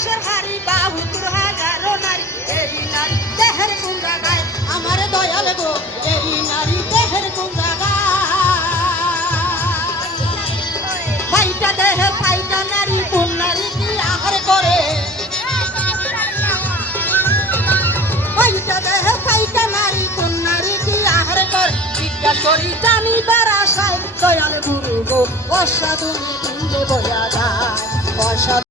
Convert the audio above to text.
বাসর হারি বাহু তোর হাজারো নারী এই নারী দেহের গুঙ্গা গায় আমার দয়াল গো এই নারী দেহের গুঙ্গা গায় ফাইটা দেহে ফাইটা নারী কোন নারী কি আহার করে ফাইটা দেহে ফাইটা নারী কোন নারী কি আহার করে জিজ্ঞাসা করি জানিবার আশায় দয়াল গুরু গো অসাধু বয়া যায় অসাধু